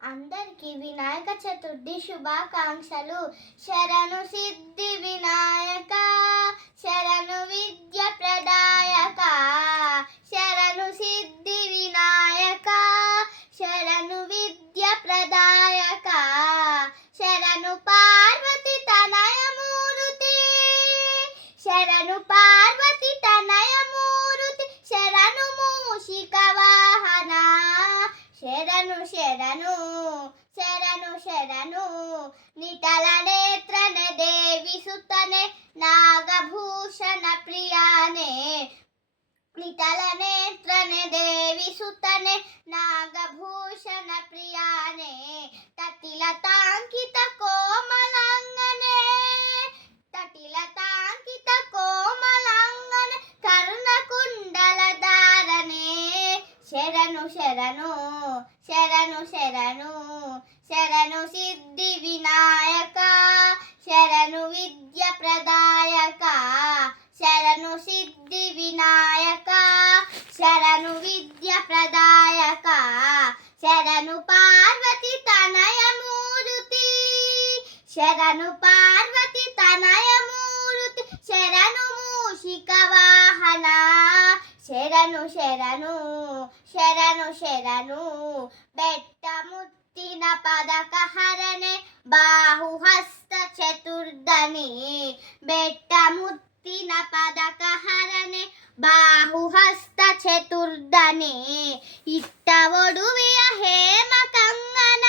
అందరికీ వినాయక చతుర్థి శుభాకాంక్షలు. శరణు సిద్ధి వినాయక శరణు విద్య ప్రదాయక శరణు సిద్ధి వినాయక శరణు విద్య ప్రదాయ శరణు శరణు శరణు శరణు. నితల నేత్రన దేవి సుతనే నాగభూషణ ప్రియానే. నితల నేత్రన దేవి సుతనే నాగభూషణ ప్రియానే. తతిల తాంకిత కోమలాంగనే తటిల తాంకిత కోమలాంగనే కరుణ కుండల దారనే. శరణు శరణు. శరణు శరణు శరణు సిద్ధి వినాయక శరణు విద్య ప్రదాయక శరణు సిద్ధి వినాయక శరణు విద్య ప్రదాయక శరణు పార్వతి తనయమూరుతి శరణు పార్వతి తనయమూరుతి శరణు మూషిక వాహనా. శరణు శరణు శరణు శరణు. బెట్టముత్తిన పదక హరణే బాహుహస్త చతుర్ధని. బెట్టముత్తిన పదక హరణే బాహుహస్త చతుర్ధని. ఇట్ట ఒడువియ హేమ కంగన.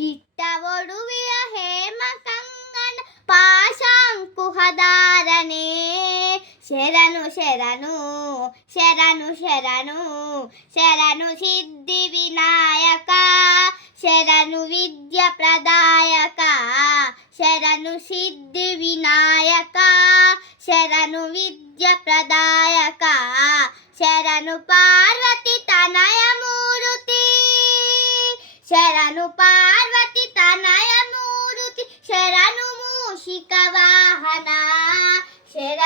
ఇట్ట ఒడువియ హేమ కంగన. పాశాంకుహదారణే. శర శరణు శరణు సిద్ధి వినాయక శరణు విద్య ప్రదాయక శరణు సిద్ధి వినాయక శరణు విద్య ప్రదాయక శరణు పార్వతి తనయమూర్తి శరణు పార్వతి తనయ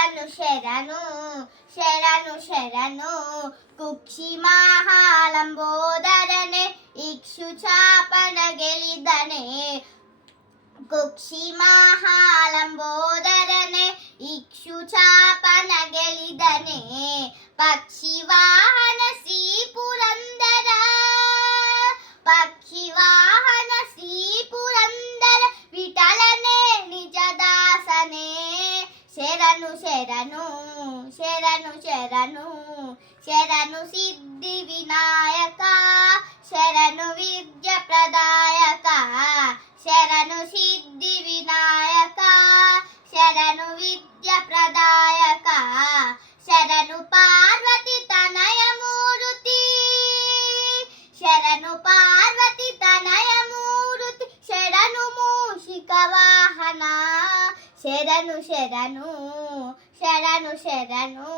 ಶರಣು ಶರಣು ಶರಣು ಶರಣು. ಕುಕ್ಷಿ ಮಹಾಲಂಬೋದರನೆ ಇಕ್ಷು ಚಾಪನ ಗೆಲಿದನೆ ಕುಕ್ಷಿ ಮಹಾಲಂಬೋದರನೆ శరణు శరణు శరణు శరణు శరణు సిద్ధి వినాయక శరణు విద్య ప్రదాయక శరణు సిద్ధి శరణు శరణు శరణు శరణు.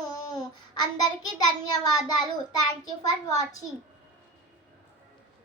అందరికీ ధన్యవాదాలు. Thank you for watching